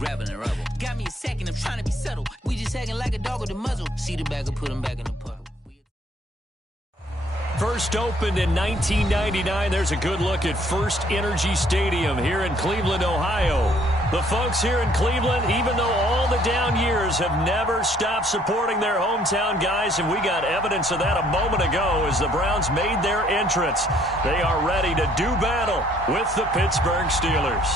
grabbing the rubble. Got me a second, I'm trying to be subtle. We just acting like a dog with a muzzle. See the bagger, put him back in the puddle. First opened in 1999. There's a good look at First Energy Stadium here in Cleveland, Ohio. The folks here in Cleveland, even though all the down years, have never stopped supporting their hometown guys, and we got evidence of that a moment ago as the Browns made their entrance. They are ready to do battle with the Pittsburgh Steelers.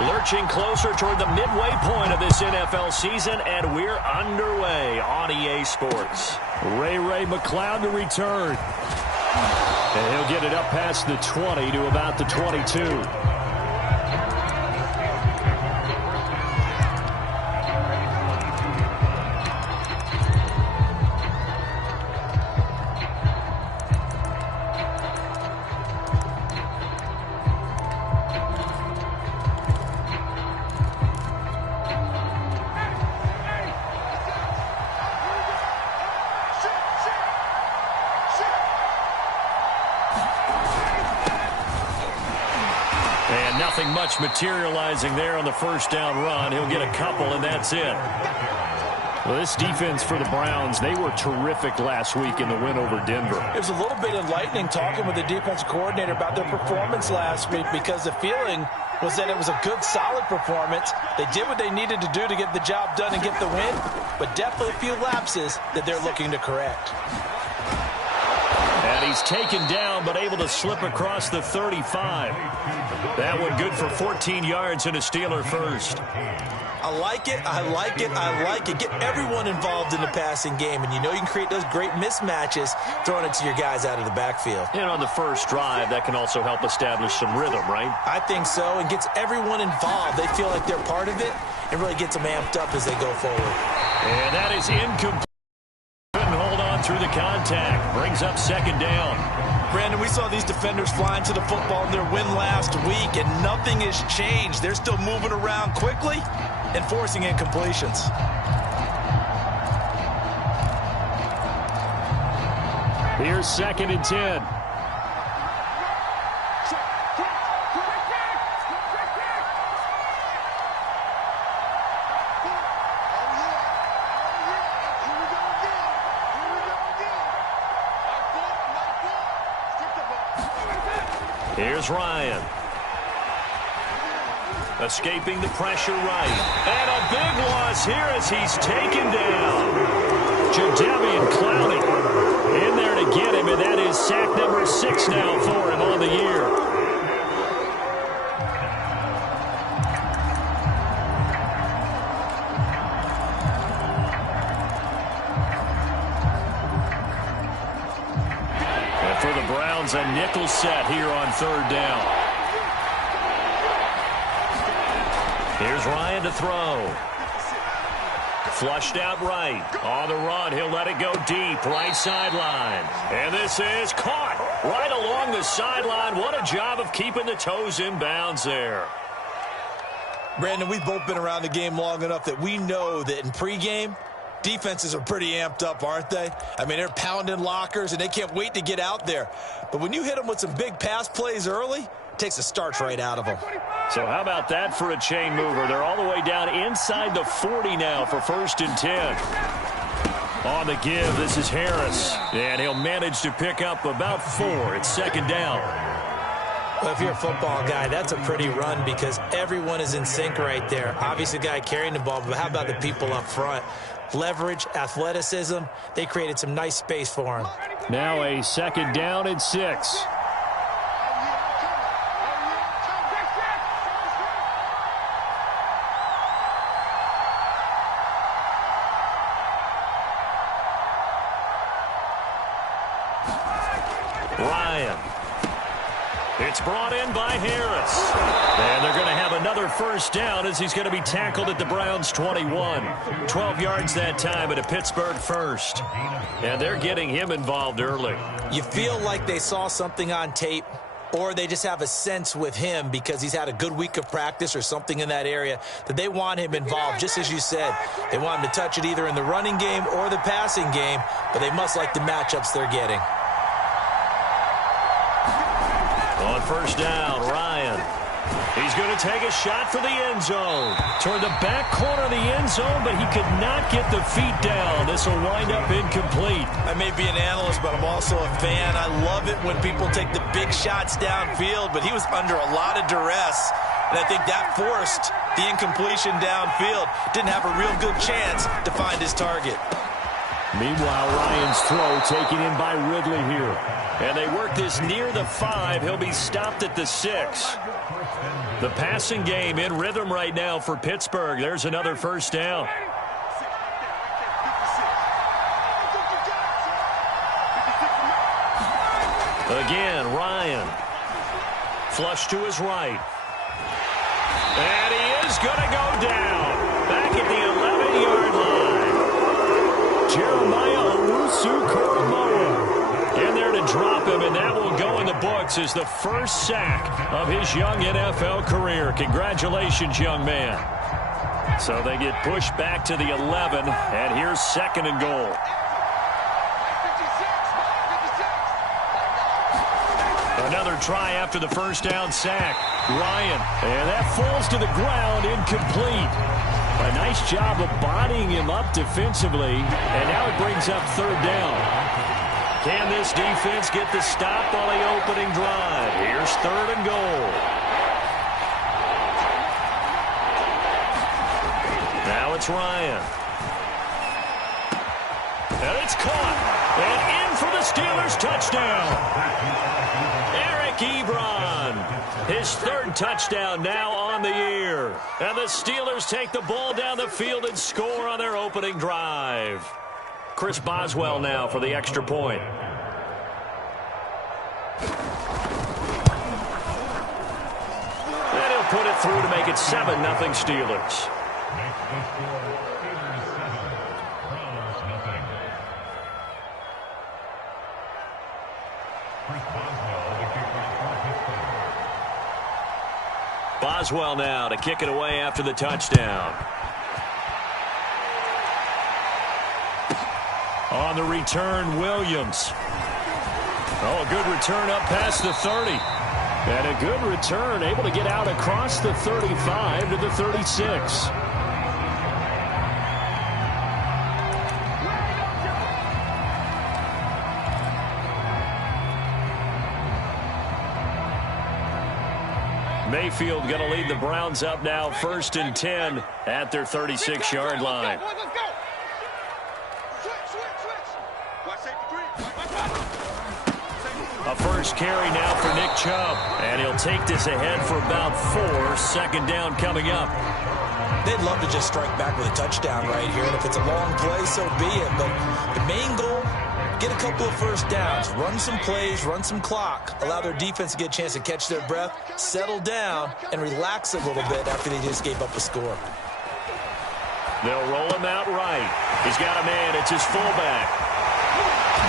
Lurching closer toward the midway point of this NFL season, and we're underway on EA Sports. Ray McCloud to return. And he'll get it up past the 20 to about the 22. Nothing much materializing there on the first down run. He'll get a couple, and that's it. Well, this defense for the Browns, they were terrific last week in the win over Denver. It was a little bit enlightening talking with the defensive coordinator about their performance last week, because the feeling was that it was a good, solid performance. They did what they needed to do to get the job done and get the win, but definitely a few lapses that they're looking to correct. And he's taken down, but able to slip across the 35. That one good for 14 yards and a Steeler first. I like it, I like it, I like it. Get everyone involved in the passing game, and you know you can create those great mismatches throwing it to your guys out of the backfield. And on the first drive, that can also help establish some rhythm, right? I think so, and gets everyone involved. They feel like they're part of it, and really gets them amped up as they go forward. And that is incomplete. Through the contact, brings up second down. Brandon, we saw these defenders flying to the football in their win last week, and nothing has changed. They're still moving around quickly and forcing incompletions. Here's 2nd and 10. Here's Ryan. Escaping the pressure right. And a big loss here as he's taken down. Jadeveon Clowney in there to get him, and that is sack number 6 now for him on the year. And for the Browns, a nickel set here on 3rd down. Here's Ryan to throw. Flushed out right. On the run, he'll let it go deep. Right sideline. And this is caught right along the sideline. What a job of keeping the toes in bounds there. Brandon, we've both been around the game long enough that we know that in pregame, defenses are pretty amped up, aren't they? I mean, they're pounding lockers, and they can't wait to get out there. But when you hit them with some big pass plays early, it takes the starch right out of them. So how about that for a chain mover? They're all the way down inside the 40 now for 1st and 10. On the give, this is Harris. And he'll manage to pick up about 4. It's 2nd down. Well, if you're a football guy, that's a pretty run because everyone is in sync right there. Obviously, the guy carrying the ball, but how about the people up front? Leverage, athleticism, they created some nice space for him. Now a 2nd down and 6. Ryan. It's brought in by Harris. And they're going to have another 1st down as he's going to be tackled at the Browns' 21. 12 yards that time at a Pittsburgh 1st. And they're getting him involved early. You feel like they saw something on tape, or they just have a sense with him because he's had a good week of practice or something in that area that they want him involved, just as you said. They want him to touch it either in the running game or the passing game, but they must like the matchups they're getting. On 1st down, Ryan. take a shot for the end zone. Toward the back corner of the end zone, but he could not get the feet down. This will wind up incomplete. I may be an analyst, but I'm also a fan. I love it when people take the big shots downfield, but he was under a lot of duress, and I think that forced the incompletion downfield. Didn't have a real good chance to find his target. Meanwhile, Ryan's throw taken in by Ridley here. And they work this near the 5. He'll be stopped at the 6. The passing game in rhythm right now for Pittsburgh. There's another first down. Again, Ryan. Flush to his right. And he is going to go down. Back at the 11-yard line. Jeremiah Owusu-Koramoah in there to drop him, and that will go in the books as the first sack of his young NFL career. Congratulations, young man. So they get pushed back to the 11, and here's 2nd and goal. Another try after the first down sack. Ryan, and that falls to the ground, incomplete. A nice job of bodying him up defensively, and now it brings up 3rd down. Can this defense get the stop on the opening drive? Here's 3rd and goal. Now it's Ryan. And it's caught. And in for the Steelers touchdown. Eric Ebron. His 3rd touchdown now on the year. And the Steelers take the ball down the field and score on their opening drive. Chris Boswell now for the extra point. And he'll put it through to make it 7-0 Steelers. Boswell now to kick it away after the touchdown. On the return, Williams. Oh, a good return up past the 30. And a good return, able to get out across the 35 to the 36. Mayfield going to lead the Browns up now, 1st and 10 at their 36-yard line. A first carry now for Nick Chubb, and he'll take this ahead for about 4. 2nd down coming up. They'd love to just strike back with a touchdown right here, and if it's a long play, so be it. But the main goal, get a couple of first downs, run some plays, run some clock, allow their defense to get a chance to catch their breath, settle down, and relax a little bit after they just gave up a score. They'll roll him out right. He's got a man. It's his fullback.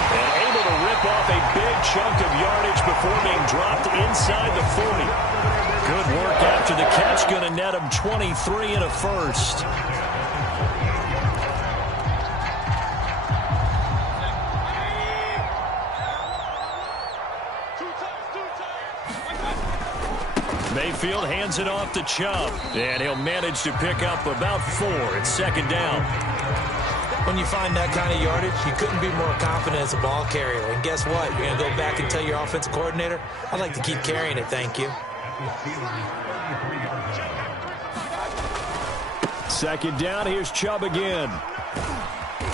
And able to rip off a big chunk of yardage before being dropped inside the 40. Good work after the catch. Going to net him 23 and a first. Mayfield hands it off to Chubb, and he'll manage to pick up about 4. It's 2nd down. When you find that kind of yardage, you couldn't be more confident as a ball carrier. And guess what? You're going to go back and tell your offensive coordinator, I'd like to keep carrying it, thank you. 2nd down, here's Chubb again.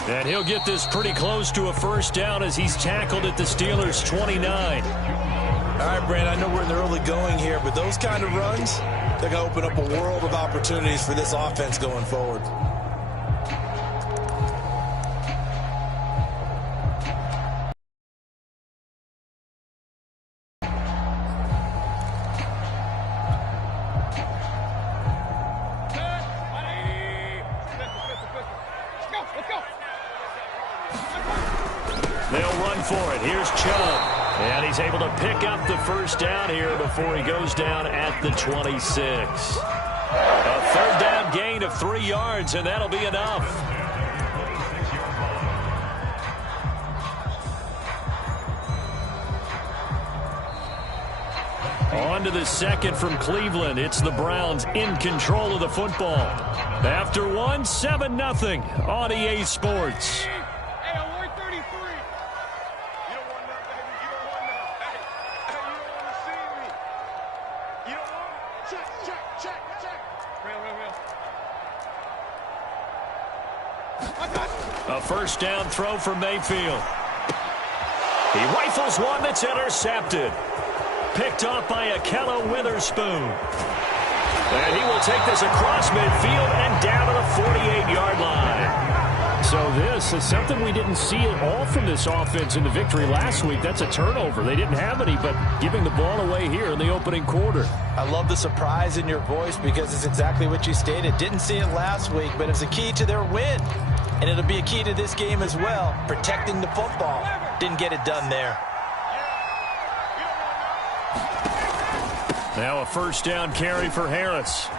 And he'll get this pretty close to a first down as he's tackled at the Steelers' 29. All right, Brand, I know we're in the early going here, but those kind of runs, they're going to open up a world of opportunities for this offense going forward. They'll run for it. Here's Chubb. And he's able to pick up the first down here before he goes down at the 26. A 3rd down gain of 3 yards, and that'll be enough. On to the second from Cleveland. It's the Browns in control of the football. After one, 7-0 on EA Sports. A first down throw for Mayfield. He rifles one that's intercepted. Picked off by Akello Witherspoon. And he will take this across midfield and down to the 48-yard line. So this is something we didn't see at all from this offense in the victory last week. That's a turnover. They didn't have any, but giving the ball away here in the opening quarter. I love the surprise in your voice because it's exactly what you stated. Didn't see it last week, but it's a key to their win. And it'll be a key to this game as well, protecting the football. Didn't get it done there. Now a first down carry for Harris.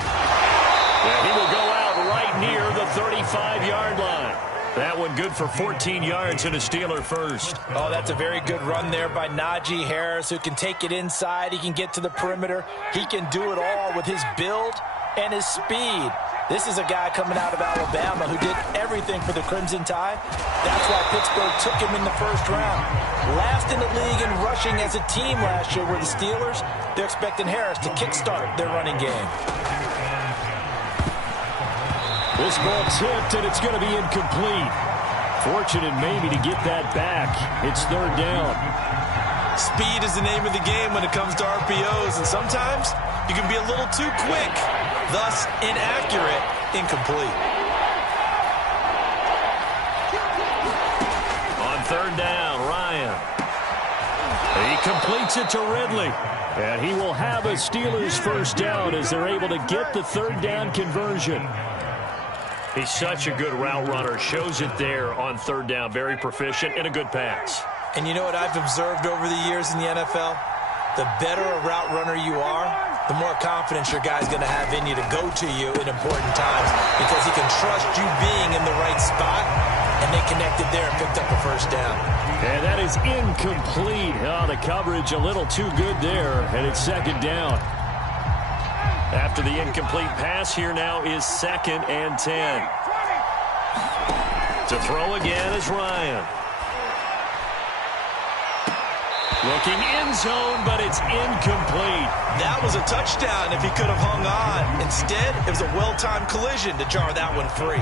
And he will go out right near the 35-yard line. That one good for 14 yards and a Steeler first. Oh, that's a very good run there by Najee Harris, who can take it inside. He can get to the perimeter. He can do it all with his build and his speed. This is a guy coming out of Alabama who did everything for the Crimson Tide. That's why Pittsburgh took him in the first round. Last in the league in rushing as a team last year were the Steelers. They're expecting Harris to kickstart their running game. This ball tipped, and it's going to be incomplete. Fortunate maybe to get that back. It's third down. Speed is the name of the game when it comes to RPOs, and sometimes you can be a little too quick. Thus, inaccurate, incomplete. On third down, Ryan. He completes it to Ridley. And he will have a Steelers first down as they're able to get the third down conversion. He's such a good route runner. Shows it there on third down. Very proficient and a good pass. And you know what I've observed over the years in the NFL? The better a route runner you are, the more confidence your guy's going to have in you to go to you in important times because he can trust you being in the right spot, and they connected there and picked up a first down. And that is incomplete. Oh, the coverage a little too good there, and it's second down. After the incomplete pass, here now is 2nd and 10. To throw again is Ryan. Looking end zone, but it's incomplete. That was a touchdown if he could have hung on. Instead, it was a well-timed collision to jar that one free.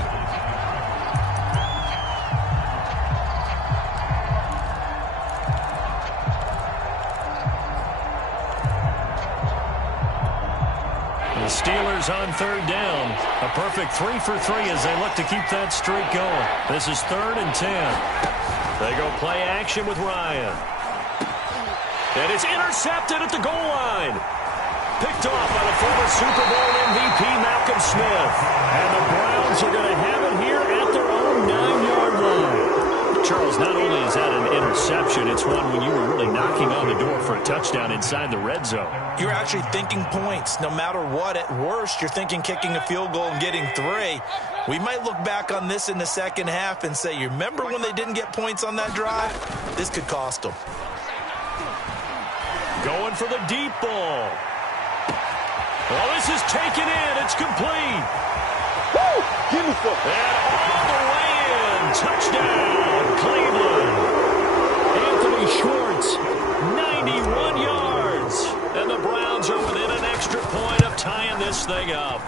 The Steelers on third down. A perfect 3 for 3 as they look to keep that streak going. This is 3rd and 10. They go play action with Ryan. And it's intercepted at the goal line. Picked off by the former Super Bowl MVP Malcolm Smith. And the Browns are going to have it here at their own 9-yard line. Charles, not only is that an interception, it's one when you were really knocking on the door for a touchdown inside the red zone. You're actually thinking points. No matter what, at worst, you're thinking kicking a field goal and getting 3. We might look back on this in the second half and say, you remember when they didn't get points on that drive? This could cost them. Going for the deep ball. Well, this is taken in. It's complete. Woo! Give me some. And all the way in. Touchdown, Cleveland. Anthony Schwartz, 91 yards. And the Browns are within an extra point of tying this thing up.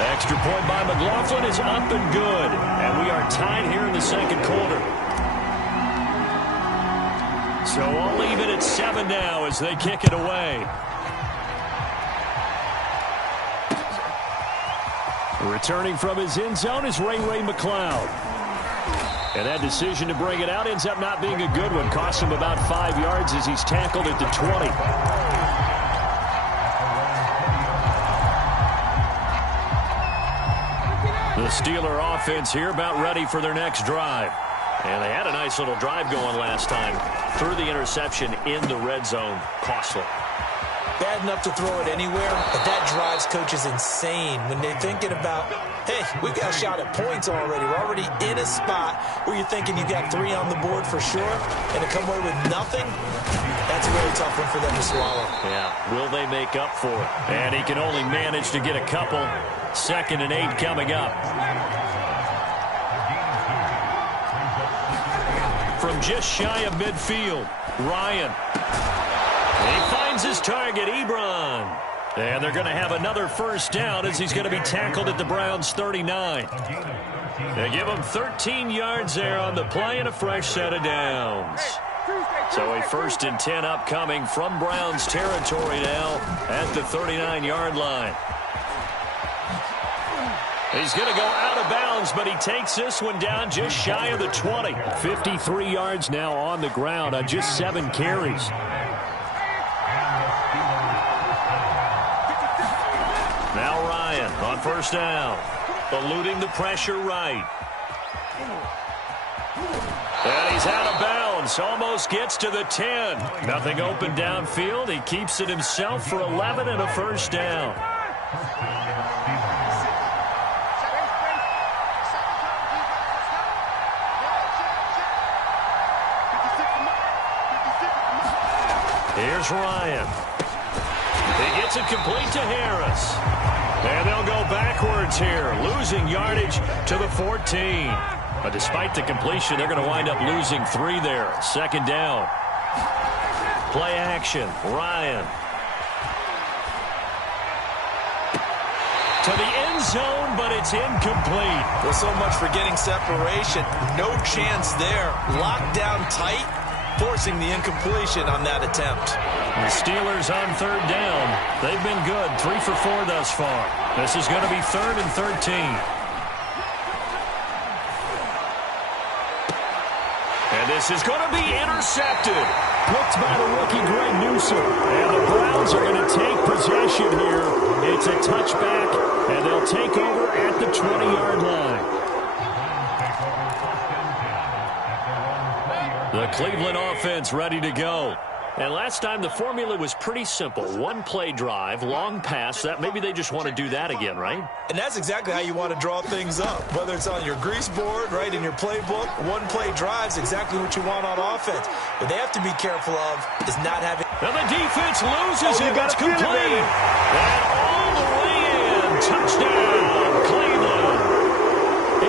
Extra point by McLaughlin is up and good. And we are tied here in the second quarter. So I'll leave it at 7 now as they kick it away. Returning from his end zone is Ray McCloud. And that decision to bring it out ends up not being a good one. Cost him about 5 yards as he's tackled at the 20. The Steeler offense here about ready for their next drive. And they had a nice little drive going last time. Threw the interception in the red zone. Costly. They bad enough to throw it anywhere, but that drives coaches insane when they're thinking about, hey, we've got a shot at points already. We're already in a spot where you're thinking you got 3 on the board for sure, and to come away with nothing, that's a really tough one for them to swallow. Yeah, will they make up for it? And he can only manage to get a couple. 2nd and 8 coming up. From just shy of midfield, Ryan. He finds his target, Ebron. And they're going to have another first down as he's going to be tackled at the Browns' 39. They give him 13 yards there on the play and a fresh set of downs. So a 1st and 10 upcoming from Browns territory now at the 39-yard line. He's going to go out of bounds, but he takes this one down just shy of the 20. 53 yards now on the ground on just 7 carries. Now Ryan on 1st down. Eluding the pressure right. And he's out of bounds. Almost gets to the 10. Nothing open downfield. He keeps it himself for 11 and a 1st down. Here's Ryan. He gets it complete to Harris. And they'll go backwards here, losing yardage to the 14. But despite the completion, they're going to wind up losing 3 there. 2nd down. Play action. Ryan. To the end zone, but it's incomplete. Well, so much for getting separation. No chance there. Locked down tight, forcing the incompletion on that attempt. The Steelers on 3rd down. They've been good. 3 for 4 thus far. This is going to be 3rd and 13. And this is going to be intercepted. Picked by the rookie Greg Newsom. And the Browns are going to take possession here. It's a touchback, and they'll take over at the 20-yard line. The Cleveland offense ready to go. And last time the formula was pretty simple. 1-play drive, long pass. That maybe they just want to do that again, right? And that's exactly how you want to draw things up. Whether it's on your grease board, right, in your playbook, 1-play drive is exactly what you want on offense. What they have to be careful of is not having... And the defense loses it. It's complete. And all the way in. Touchdown, Cleveland.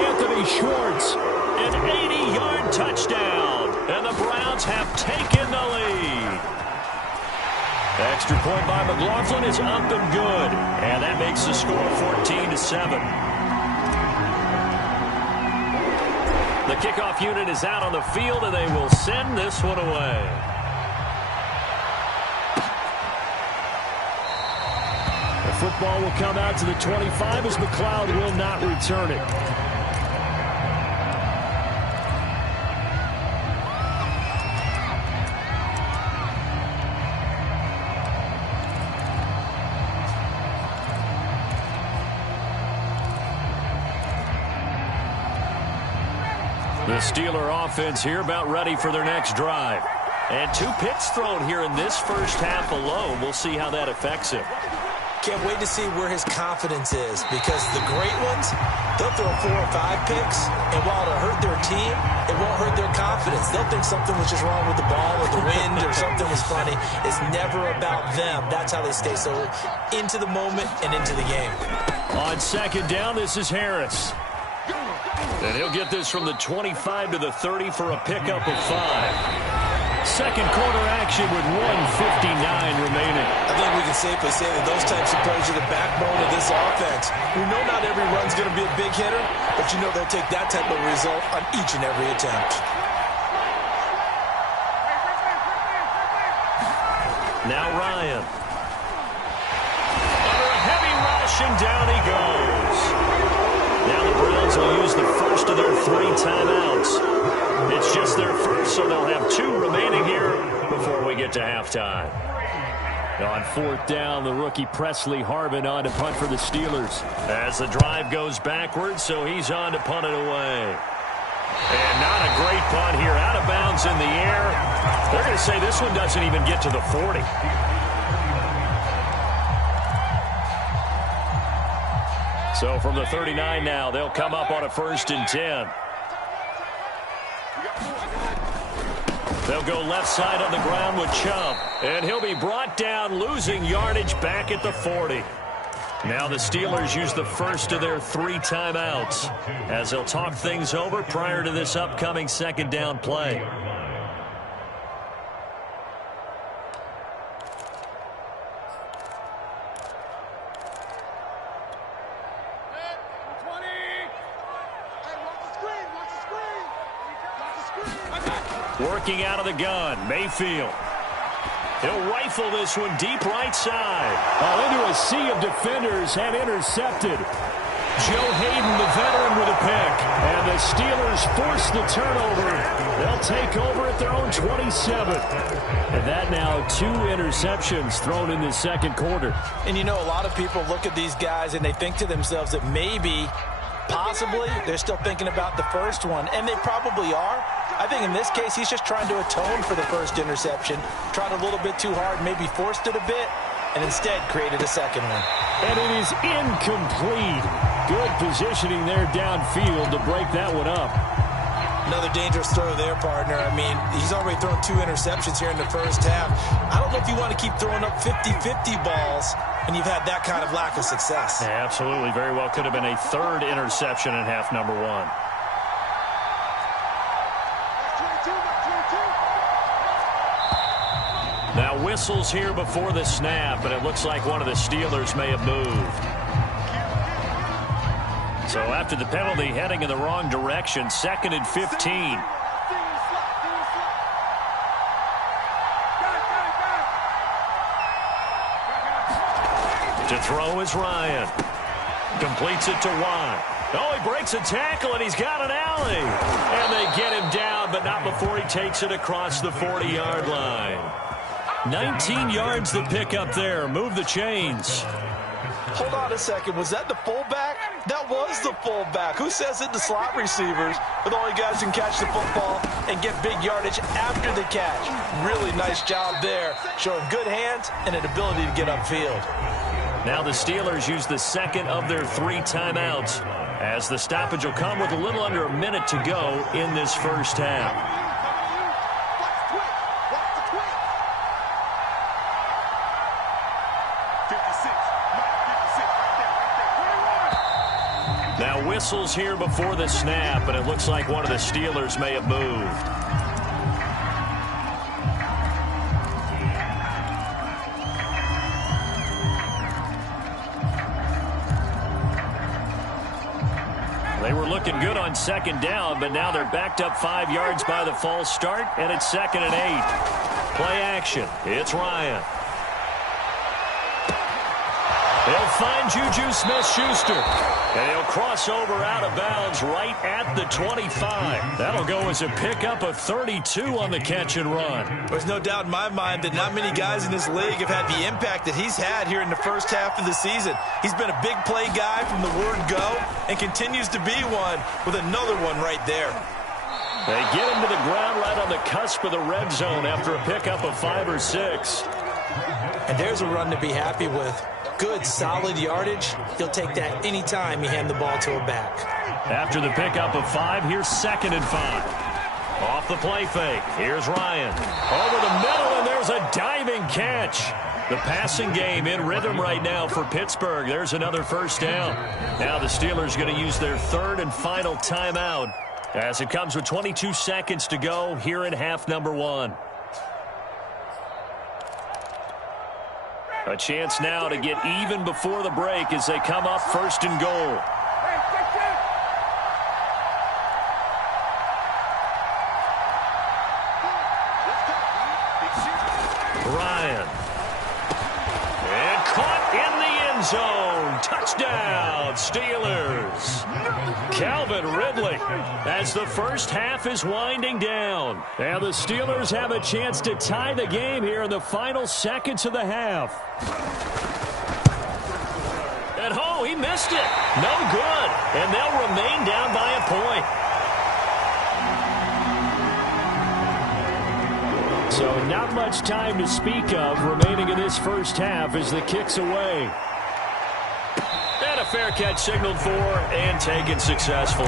Anthony Schwartz, an 80-yard touchdown. And the Browns have taken the lead. The extra point by McLaughlin is up and good. And that makes the score 14-7. The kickoff unit is out on the field, and they will send this one away. The football will come out to the 25 as McLeod will not return it. The Steeler offense here about ready for their next drive. And 2 picks thrown here in this first half alone. We'll see how that affects him. Can't wait to see where his confidence is, because the great ones, they'll throw 4 or 5 picks, and while it'll hurt their team, it won't hurt their confidence. They'll think something was just wrong with the ball or the wind or something was funny. It's never about them. That's how they stay so into the moment and into the game. On 2nd down, this is Harris. And he'll get this from the 25 to the 30 for a pickup of 5. Second quarter action with 1:59 remaining. I think we can safely say that those types of plays are the backbone of this offense. We know not every run's going to be a big hitter, but you know they'll take that type of result on each and every attempt. Now Ryan. Under a heavy rush, and down he goes. Now the Browns will use the first of their 3 timeouts. It's just their first, so they'll have 2 remaining here before we get to halftime. On 4th down, the rookie Presley Harvin on to punt for the Steelers. As the drive goes backwards, so he's on to punt it away. And not a great punt here. Out of bounds in the air. They're going to say this one doesn't even get to the 40. So from the 39 now, they'll come up on a 1st and 10. They'll go left side on the ground with Chubb. And he'll be brought down, losing yardage back at the 40. Now the Steelers use the first of their 3 timeouts as they'll talk things over prior to this upcoming 2nd down play. Working out of the gun, Mayfield. He'll rifle this one deep right side. Into a sea of defenders and intercepted. Joe Hayden, the veteran, with a pick. And the Steelers force the turnover. They'll take over at their own 27. And that now 2 interceptions thrown in the 2nd quarter. And you know, a lot of people look at these guys and they think to themselves that maybe, possibly, they're still thinking about the first one. And they probably are. I think in this case, he's just trying to atone for the first interception. Tried a little bit too hard, maybe forced it a bit, and instead created a 2nd one. And it is incomplete. Good positioning there downfield to break that one up. Another dangerous throw there, partner. I mean, he's already thrown 2 interceptions here in the first half. I don't know if you want to keep throwing up 50-50 balls when you've had that kind of lack of success. Yeah, absolutely. Very well could have been a 3rd interception in half number 1. Now whistles here before the snap, and it looks like one of the Steelers may have moved. So after the penalty, heading in the wrong direction, 2nd and 15. To throw is Ryan. Completes it to Watt. Oh, he breaks a tackle, and he's got an alley. And they get him down, but not before he takes it across the 40-yard line. 19 yards to pick up there. Move the chains. Hold on a second. Was that the fullback? That was the fullback. Who says it? The slot receivers. But all you guys can catch the football and get big yardage after the catch. Really nice job there. Showing good hands and an ability to get upfield. Now the Steelers use the 2nd of their 3 timeouts as the stoppage will come with a little under a minute to go in this first half. Now whistles here before the snap, and it looks like one of the Steelers may have moved. They were looking good on 2nd down, but now they're backed up 5 yards by the false start, and it's 2nd and 8. Play action. It's Ryan. He'll find Juju Smith-Schuster, and he'll cross over out of bounds right at the 25. That'll go as a pickup of 32 on the catch and run. There's no doubt in my mind that not many guys in this league have had the impact that he's had here in the first half of the season. He's been a big play guy from the word go and continues to be one with another one right there. They get him to the ground right on the cusp of the red zone after a pickup of 5 or 6. And there's a run to be happy with. Good, solid yardage. He'll take that any time you hand the ball to a back. After the pickup of 5, here's 2nd and 5. Off the play fake. Here's Ryan. Over the middle, and there's a diving catch. The passing game in rhythm right now for Pittsburgh. There's another first down. Now the Steelers going to use their 3rd and final timeout as it comes with 22 seconds to go here in half number 1. A chance now to get even before the break as they come up 1st and goal. Ryan. And caught in the end zone. Touchdown, Steelers. Calvin Ridley as the first half is winding down. And the Steelers have a chance to tie the game here in the final seconds of the half. And oh, he missed it. No good. And they'll remain down by a point. So not much time to speak of remaining in this first half as the kick's away. And a fair catch signaled for and taken successfully.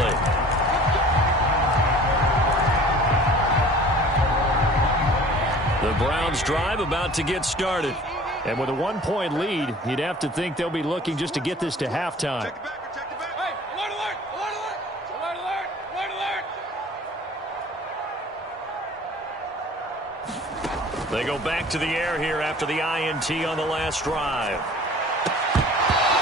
The Browns drive about to get started. And with a 1-point lead, you'd have to think they'll be looking just to get this to halftime. They go back to the air here after the INT on the last drive.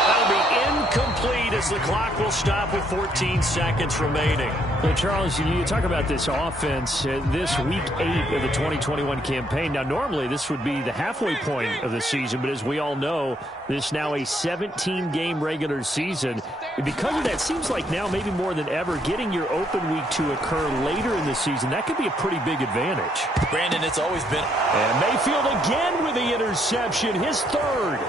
That'll be incomplete as the clock will stop with 14 seconds remaining. Well, Charles, you talk about this offense, this week 8 of the 2021 campaign. Now, normally this would be the halfway point of the season, but as we all know, this is now a 17-game regular season. And because of that, seems like now maybe more than ever, getting your open week to occur later in the season, that could be a pretty big advantage. Brandon, it's always been. And Mayfield again with the interception, his third.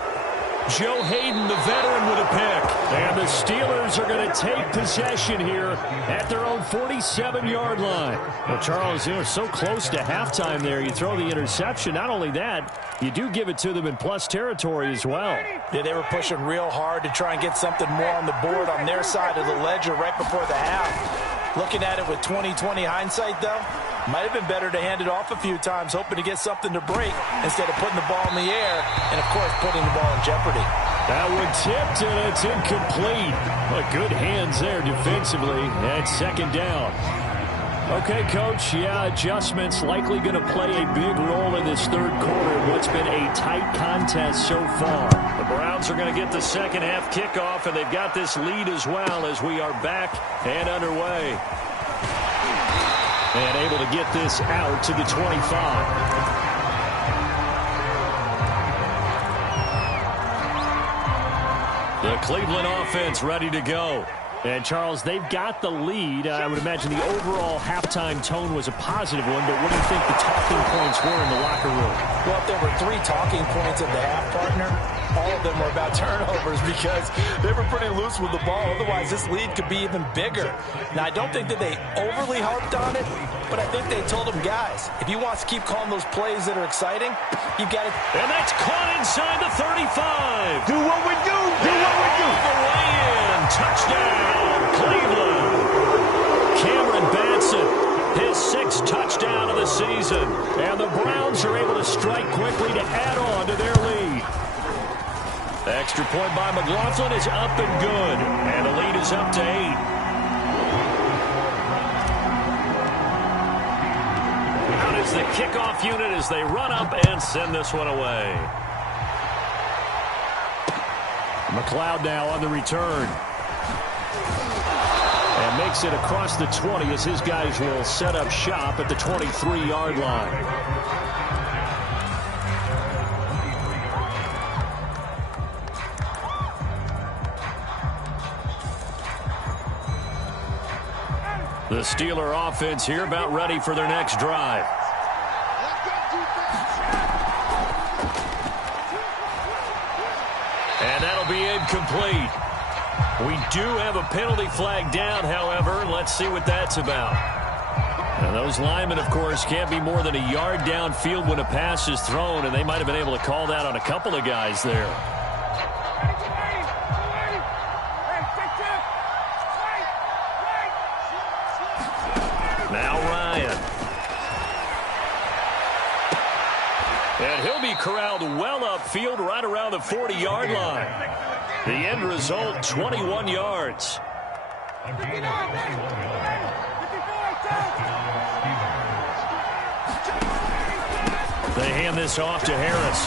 Joe Hayden, the veteran, with a pick. And the Steelers are going to take possession here at their own 47-yard line. Well, Charles, they're so close to halftime there. You throw the interception. Not only that, you do give it to them in plus territory as well. Yeah, they were pushing real hard to try and get something more on the board on their side of the ledger right before the half. Looking at it with 20/20 hindsight, though, might have been better to hand it off a few times, hoping to get something to break instead of putting the ball in the air and, of course, putting the ball in jeopardy. That one tipped, and it's incomplete. But good hands there defensively at second down. Okay, Coach, yeah, adjustments likely going to play a big role in this third quarter in what's been a tight contest so far. The Browns are going to get the second half kickoff, and they've got this lead as well as we are back and underway. And able to get this out to the 25. The Cleveland offense ready to go. And, Charles, they've got the lead. I would imagine the overall halftime tone was a positive one, but what do you think the talking points were in the locker room? Well, if there were 3 talking points at the half, partner, all of them were about turnovers because they were pretty loose with the ball. Otherwise, this lead could be even bigger. Now, I don't think that they overly harped on it, but I think they told them, guys, if you want to keep calling those plays that are exciting, you've got to. And that's caught inside the 35. Do what we do. Do what we do. The way-in. Touchdown, Cleveland. Cameron Batson, his 6th touchdown of the season. And the Browns are able to strike quickly to add on to their lead. The extra point by McLaughlin is up and good. And the lead is up to 8. Out is the kickoff unit as they run up and send this one away. McLeod now on the return. And makes it across the 20 as his guys will set up shop at the 23-yard line. The Steeler offense here about ready for their next drive. And that'll be incomplete. We do have a penalty flag down, however. Let's see what that's about. And those linemen, of course, can't be more than a yard downfield when a pass is thrown, and they might have been able to call that on a couple of guys there. Now Ryan. And he'll be corralled well upfield right around the 40-yard line. The end result, 21 yards. They hand this off to Harris.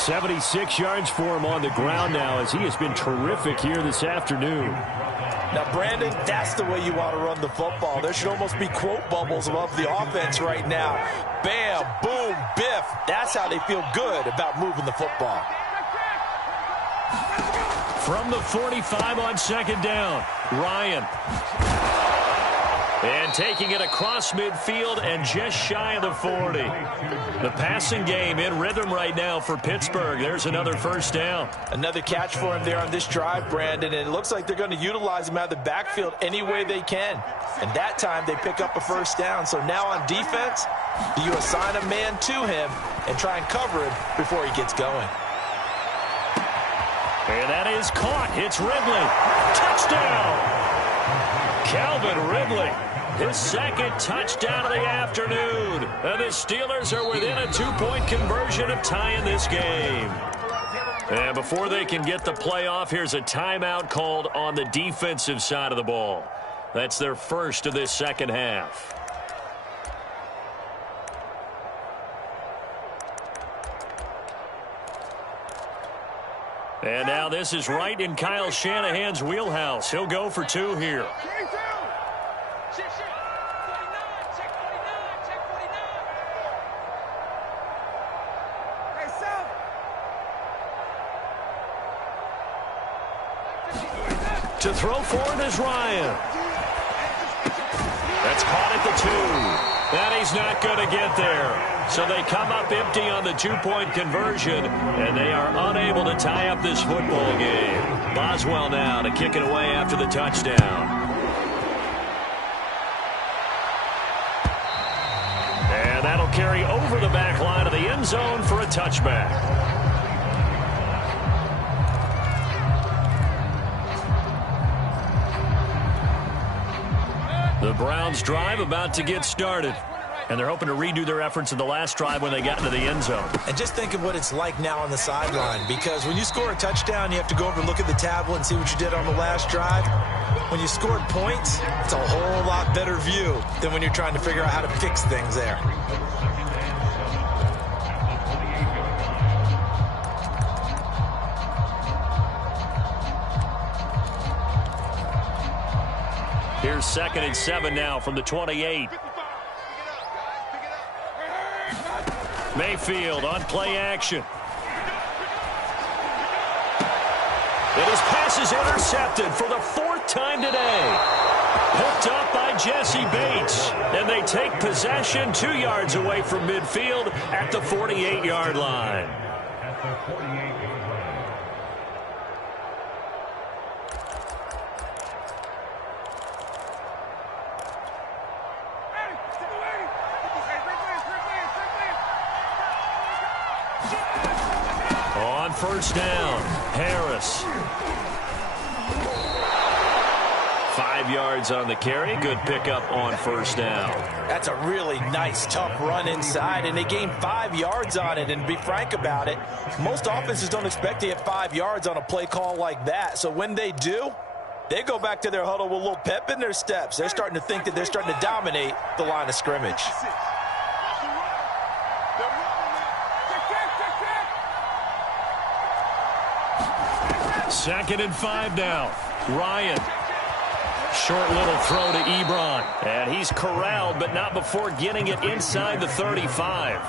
76 yards for him on the ground now as he has been terrific here this afternoon. Now, Brandon, that's the way you want to run the football. There should almost be quote bubbles above the offense right now. Bam, boom, biff. That's how they feel good about moving the football. From the 45 on second down, Ryan. And taking it across midfield and just shy of the 40. The passing game in rhythm right now for Pittsburgh. There's another first down. Another catch for him there on this drive, Brandon, and it looks like they're going to utilize him out of the backfield any way they can. And that time they pick up a first down. So now on defense, do you assign a man to him and try and cover him before he gets going? And that is caught. It's Ridley. Touchdown! Calvin Ridley, his second touchdown of the afternoon. And the Steelers are within a 2-point conversion of tying this game. And before they can get the play off, here's a timeout called on the defensive side of the ball. That's their first of this second half. And now this is right in Kyle Shanahan's wheelhouse. He'll go for 2 here. To throw for it is Ryan. That's caught at the 2. And he's not going to get there. So they come up empty on the 2-point conversion, and they are unable to tie up this football game. Boswell now to kick it away after the touchdown. And that'll carry over the back line of the end zone for a touchback. The Browns drive about to get started. And they're hoping to redo their efforts in the last drive when they got into the end zone. And just think of what it's like now on the sideline, because when you score a touchdown, you have to go over and look at the tablet and see what you did on the last drive. When you scored points, it's a whole lot better view than when you're trying to figure out how to fix things there. Here's 2nd and 7 now from the 28. Mayfield on play action. And his pass is intercepted for the 4th time today. Picked up by Jesse Bates. And they take possession 2 yards away from midfield at the 48-yard line. On first down, Harris. 5 yards on the carry. Good pickup on first down. That's a really nice, tough run inside, and they gained 5 yards on it. And to be frank about it, most offenses don't expect to get 5 yards on a play call like that. So when they do, they go back to their huddle with a little pep in their steps. They're starting to think that they're starting to dominate the line of scrimmage. Second and 5 now. Ryan. Short little throw to Ebron. And he's corralled, but not before getting it inside the 35.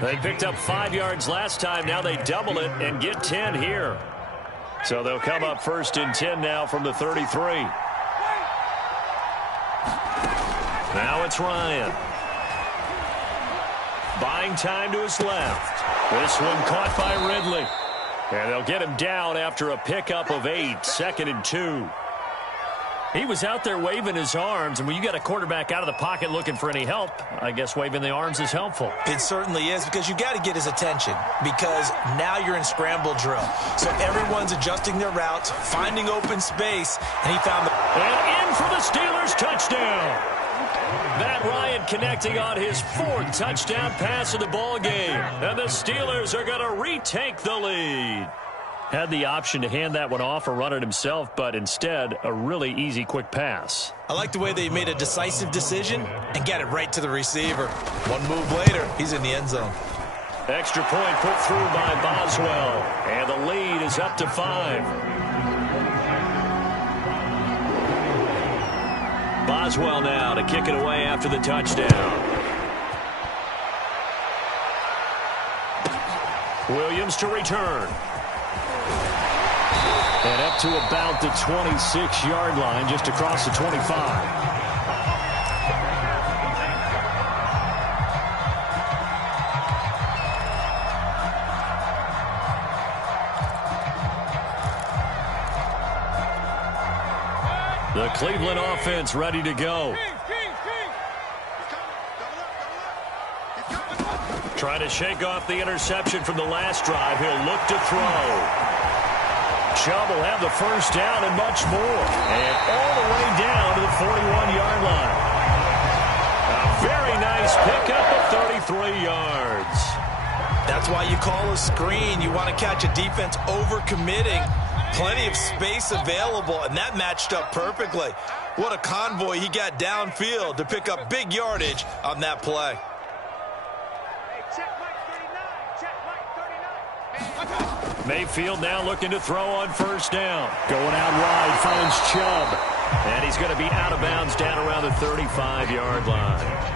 They picked up 5 yards last time. Now they double it and get 10 here. So they'll come up 1st and 10 now from the 33. Now it's Ryan. Buying time to his left. This one caught by Ridley. And they'll get him down after a pickup of 8, 2nd and 2. He was out there waving his arms, and when you got a quarterback out of the pocket looking for any help, I guess waving the arms is helpful. It certainly is, because you got to get his attention, because now you're in scramble drill. So everyone's adjusting their routes, finding open space, and he found the... And in for the Steelers touchdown. Matt Ryan connecting on his 4th touchdown pass of the ball game. And the Steelers are going to retake the lead. Had the option to hand that one off or run it himself, but instead, a really easy, quick pass. I like the way they made a decisive decision and got it right to the receiver. One move later, he's in the end zone. Extra point put through by Boswell. And the lead is up to 5. Boswell now to kick it away after the touchdown. Williams to return. And up to about the 26-yard line, just across the 25. The Cleveland offense ready to go. Trying to shake off the interception from the last drive. He'll look to throw. Chubb will have the first down and much more. And all the way down to the 41-yard line. A very nice pickup of 33 yards. That's why you call a screen. You want to catch a defense overcommitting. Plenty of space available, and that matched up perfectly. What a convoy he got downfield to pick up big yardage on that play. Mayfield now looking to throw on first down. Going out wide, finds Chubb. And he's going to be out of bounds down around the 35-yard line.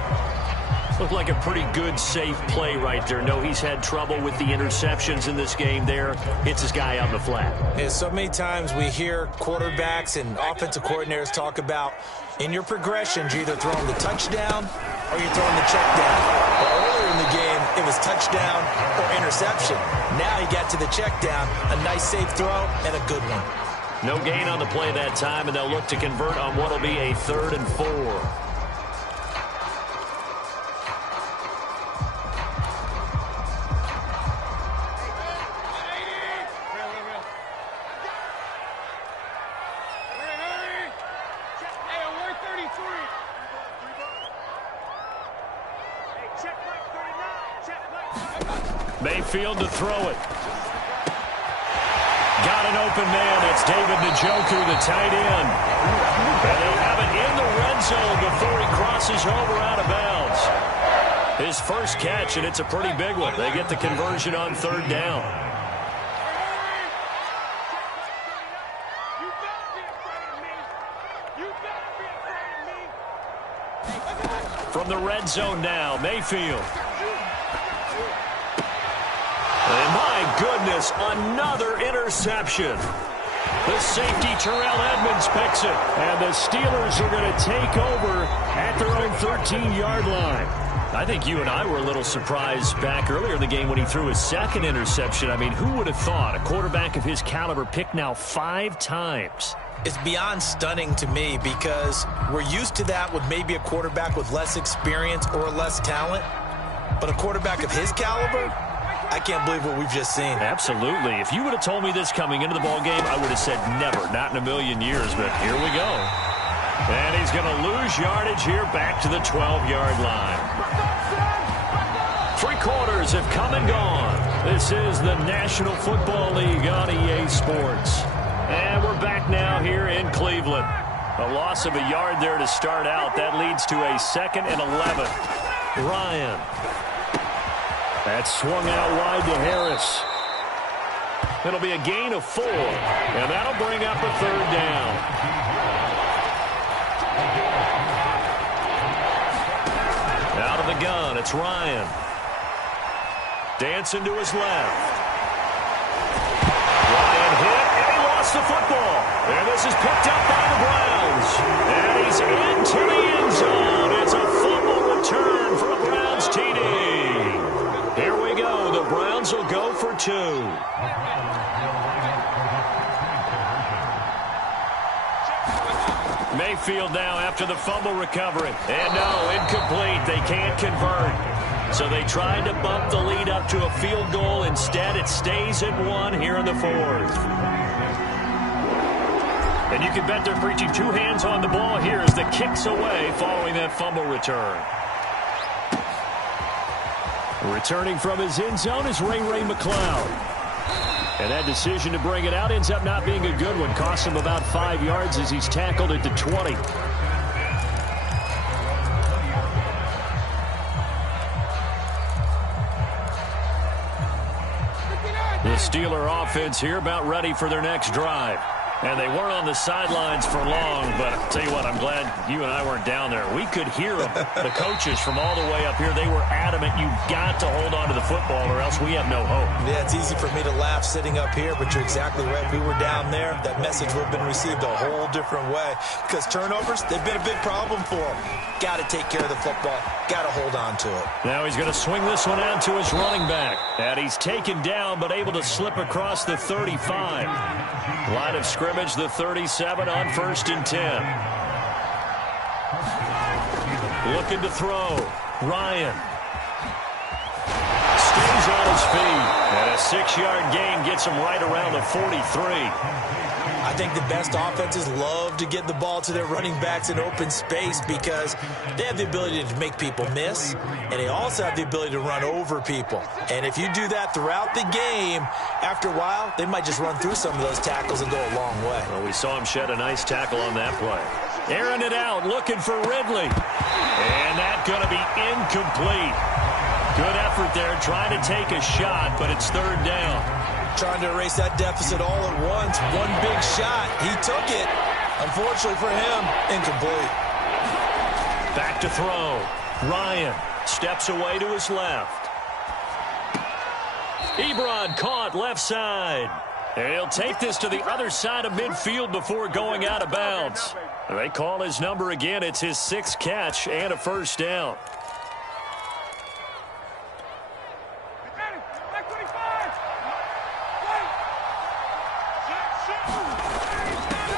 Looked like a pretty good, safe play right there. No, he's had trouble with the interceptions in this game there. Hits his guy out in the flat. Yeah, so many times we hear quarterbacks and offensive coordinators talk about in your progressions, you're either throwing the touchdown or you're throwing the check down. But earlier in the game, it was touchdown or interception. Now he got to the check down, a nice safe throw, and a good one. No gain on the play that time, and they'll look to convert on what will be a 3rd and 4. Mayfield to throw it. Got an open man. It's David Njoku, the tight end. And they'll have it in the red zone before he crosses over out of bounds. His first catch, and it's a pretty big one. They get the conversion on 3rd down. From the red zone now, Mayfield. And my goodness, another interception. The safety, Terrell Edmonds, picks it. And the Steelers are going to take over at their own 13-yard line. I think you and I were a little surprised back earlier in the game when he threw his 2nd interception. I mean, who would have thought a quarterback of his caliber picked now 5 times? It's beyond stunning to me because we're used to that with maybe a quarterback with less experience or less talent. But a quarterback of his caliber, I can't believe what we've just seen. Absolutely. If you would have told me this coming into the ballgame, I would have said never, not in a million years, but here we go. And he's going to lose yardage here back to the 12-yard line. 3 quarters have come and gone. This is the National Football League on EA Sports. And we're back now here in Cleveland. A loss of a yard there to start out. That leads to a 2nd and 11. Ryan. That's swung out wide to Harris. It'll be a gain of 4, and that'll bring up a 3rd down. Out of the gun, it's Ryan. Dancing to his left. Ryan hit, and he lost the football. And this is picked up by the Browns. And he's into the end zone. It's a fumble return for a Browns TD. Here we go. The Browns will go for 2. Mayfield now after the fumble recovery. And no, incomplete. They can't convert. So they tried to bump the lead up to a field goal. Instead, it stays at 1 here in the 4th. And you can bet they're preaching 2 hands on the ball here as the kick's away following that fumble return. Returning from his end zone is Ray McCloud. And that decision to bring it out ends up not being a good one. Costs him about 5 yards as he's tackled at the 20. The Steeler offense here about ready for their next drive. And they weren't on the sidelines for long, but I'll tell you what, I'm glad you and I weren't down there. We could hear them, the coaches from all the way up here. They were adamant, you've got to hold on to the football or else we have no hope. Yeah, it's easy for me to laugh sitting up here, but you're exactly right. If we were down there, that message would have been received a whole different way. Because turnovers, they've been a big problem for them. Got to take care of the football. Got to hold on to it. Now he's going to swing this one out to his running back. And he's taken down, but able to slip across the 35. Line of scrimmage, the 37 on 1st and 10. Looking to throw. Ryan. Stays He's on his feet. And a 6-yard gain gets him right around the 43. I think the best offenses love to get the ball to their running backs in open space because they have the ability to make people miss, and they also have the ability to run over people. And if you do that throughout the game, after a while, they might just run through some of those tackles and go a long way. Well, we saw him shed a nice tackle on that play. Airing it out, looking for Ridley. And that's going to be incomplete. Good effort there, trying to take a shot, but it's third down. Trying to erase that deficit all at once. One big shot. He took it. Unfortunately for him, incomplete. Back to throw. Ryan steps away to his left. Ebron caught left side. And he'll take this to the other side of midfield before going out of bounds. They call his number again. It's his 6th catch and a first down.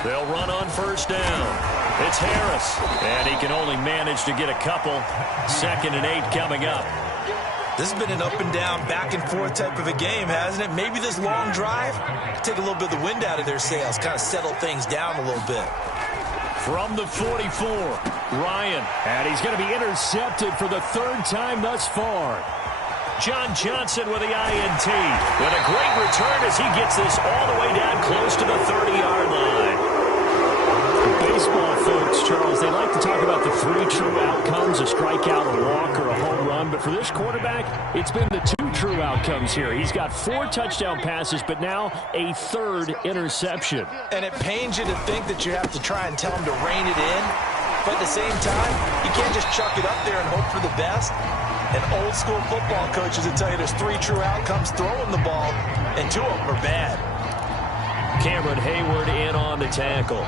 They'll run on first down. It's Harris. And he can only manage to get a couple. 2nd and 8 coming up. This has been an up and down, back and forth type of a game, hasn't it? Maybe this long drive, take a little bit of the wind out of their sails, kind of settle things down a little bit. From the 44, Ryan. And he's going to be intercepted for the 3rd time thus far. John Johnson with the INT. And a great return as he gets this all the way down close to the 30-yard line. Baseball folks, Charles, they like to talk about the 3 true outcomes, a strikeout, a walk, or a home run. But for this quarterback, it's been the 2 true outcomes here. He's got 4 touchdown passes, but now a 3rd interception. And it pains you to think that you have to try and tell him to rein it in. But at the same time, you can't just chuck it up there and hope for the best. And old school football coaches will tell you there's 3 true outcomes throwing the ball, and 2 of them are bad. Cameron Hayward in on the tackle.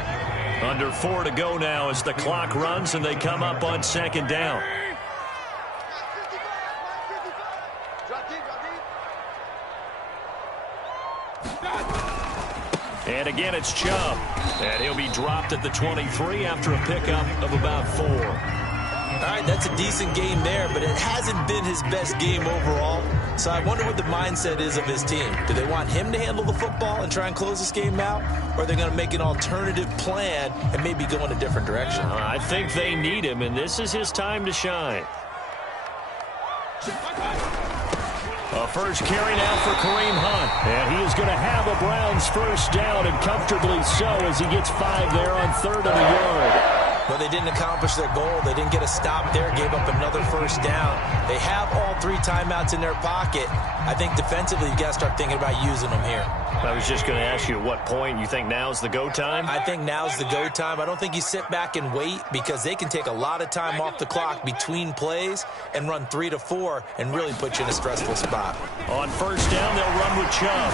Under 4 to go now as the clock runs and they come up on 2nd down. And again, it's Chubb. And he'll be dropped at the 23 after a pickup of about 4. All right, that's a decent game there, but it hasn't been his best game overall. So I wonder what the mindset is of his team. Do they want him to handle the football and try and close this game out? Or are they going to make an alternative plan and maybe go in a different direction? I think they need him, and this is his time to shine. A first carry now for Kareem Hunt. And he is going to have a Browns first down, and comfortably so as he gets 5 there on 3rd and a yard. But they didn't accomplish their goal. They didn't get a stop there, gave up another first down. They have all 3 timeouts in their pocket. I think defensively you got to start thinking about using them here. I was just going to ask you at what point you think now's the go time? I think now's the go time. I don't think you sit back and wait because they can take a lot of time off the clock between plays and run 3 to 4 and really put you in a stressful spot. On first down, they'll run with Chubb.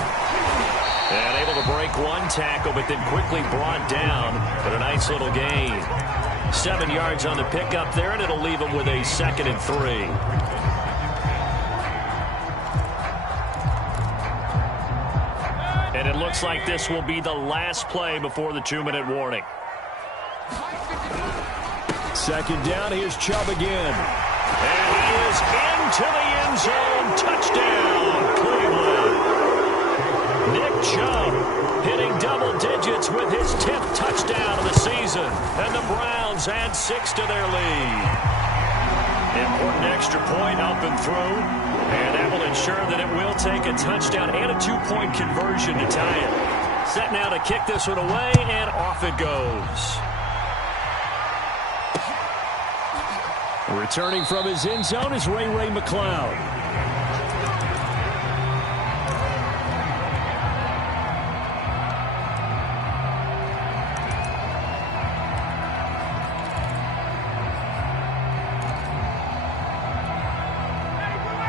And able to break 1 tackle, but then quickly brought down. But a nice little gain. 7 yards on the pickup there, and it'll leave him with a 2nd and 3. And it looks like this will be the last play before the 2-minute warning. 2nd down, here's Chubb again. And he is into the end zone. Touchdown, Cleveland. Nick Chubb hitting double digits with his 10th touchdown of the season. And the Browns add 6 to their lead. Important extra point up and through. And that will ensure that it will take a touchdown and a 2-point conversion to tie it. Set now to kick this one away, and off it goes. Returning from his end zone is Ray McCloud.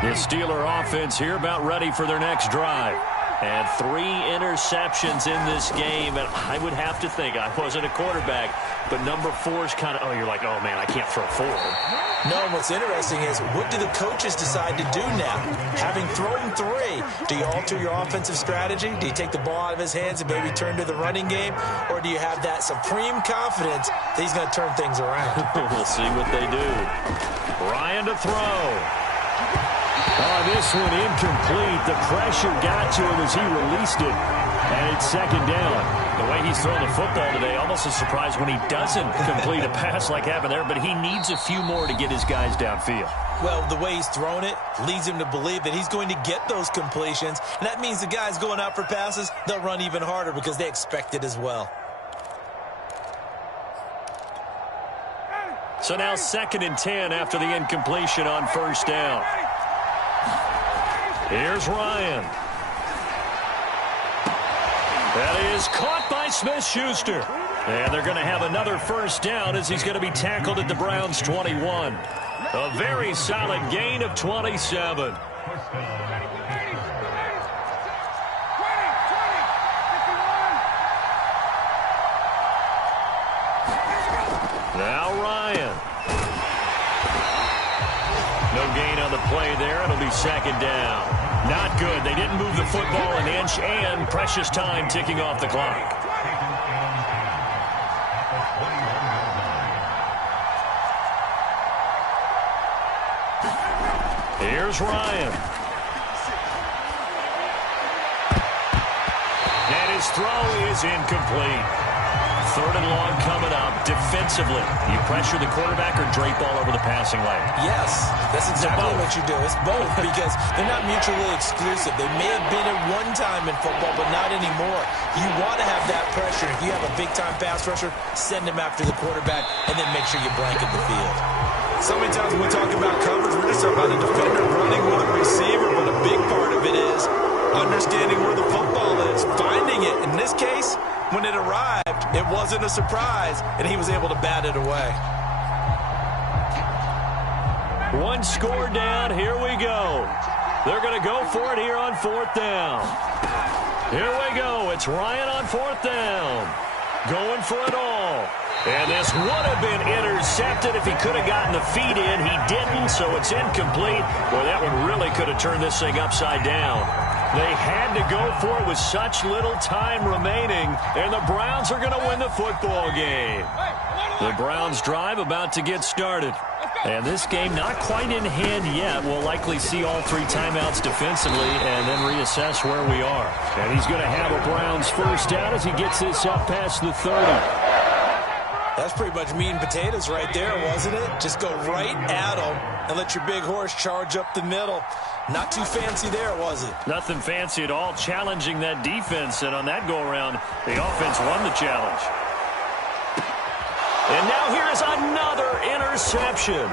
The Steeler offense here about ready for their next drive. And 3 interceptions in this game. And I would have to think, I wasn't a quarterback, but number 4 is kind of, you're like, oh, man, I can't throw 4. No, and what's interesting is, what do the coaches decide to do now? Having thrown 3, do you alter your offensive strategy? Do you take the ball out of his hands and maybe turn to the running game? Or do you have that supreme confidence that he's going to turn things around? We'll see what they do. Ryan to throw. Oh, this one incomplete. The pressure got to him as he released it. And it's second down. The way he's throwing the football today, almost a surprise when he doesn't complete a pass like happened there, but he needs a few more to get his guys downfield. Well, the way he's thrown it leads him to believe that he's going to get those completions. And that means the guys going out for passes, they'll run even harder because they expect it as well. So now 2nd and 10 after the incompletion on first down. Here's Ryan. That is caught by Smith-Schuster. And they're going to have another first down as he's going to be tackled at the Browns' 21. A very solid gain of 27. Now Ryan. No gain on the play there. It'll be second down. Not good. They didn't move the football an inch, and precious time ticking off the clock. Here's Ryan. And his throw is incomplete. 3rd and long coming up. Defensively, you pressure the quarterback or drape all over the passing lane? Yes, that's exactly what you do. It's both because they're not mutually exclusive. They may have been at one time in football, but not anymore. You want to have that pressure. If you have a big-time pass rusher, send him after the quarterback, and then make sure you blanket the field. So many times when we talk about coverage, we're just talking about a defender running with a receiver, but a big part of it is understanding where the football is, finding it. In this case, when it arrived, it wasn't a surprise, and he was able to bat it away. One score down. Here we go. They're going to go for it here on 4th down. Here we go. It's Ryan on 4th down. Going for it all. And this would have been intercepted if he could have gotten the feet in. He didn't, so it's incomplete. Boy, that one really could have turned this thing upside down. They had to go for it with such little time remaining, and the Browns are going to win the football game. The Browns drive about to get started. And this game not quite in hand yet. We'll likely see all 3 timeouts defensively and then reassess where we are. And he's going to have a Browns first down as he gets this up past the 30. That's pretty much meat and potatoes right there, wasn't it? Just go right at them and let your big horse charge up the middle. Not too fancy there, was it? Nothing fancy at all, challenging that defense. And on that go-around, the offense won the challenge. And now here is another interception.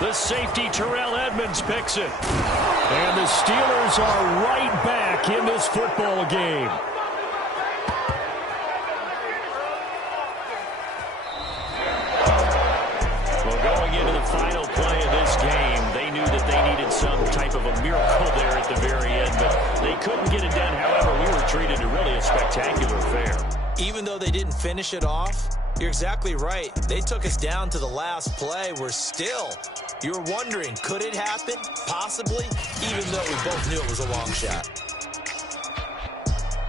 The safety, Terrell Edmonds, picks it. And the Steelers are right back in this football game. Final play of this game, they knew that they needed some type of a miracle there at the very end, but they couldn't get it done. However, we were treated to really a spectacular affair. Even though they didn't finish it off, you're exactly right. They took us down to the last play. We're still, you were wondering, could it happen? Possibly, even though we both knew it was a long shot.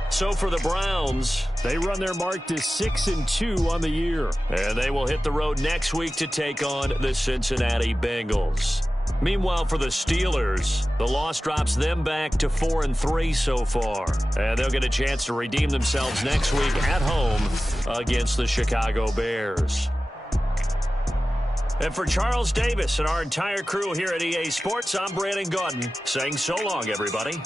So for the Browns, they run their mark to 6-2 on the year. And they will hit the road next week to take on the Cincinnati Bengals. Meanwhile, for the Steelers, the loss drops them back to 4-3 so far. And they'll get a chance to redeem themselves next week at home against the Chicago Bears. And for Charles Davis and our entire crew here at EA Sports, I'm Brandon Gaudin saying so long, everybody.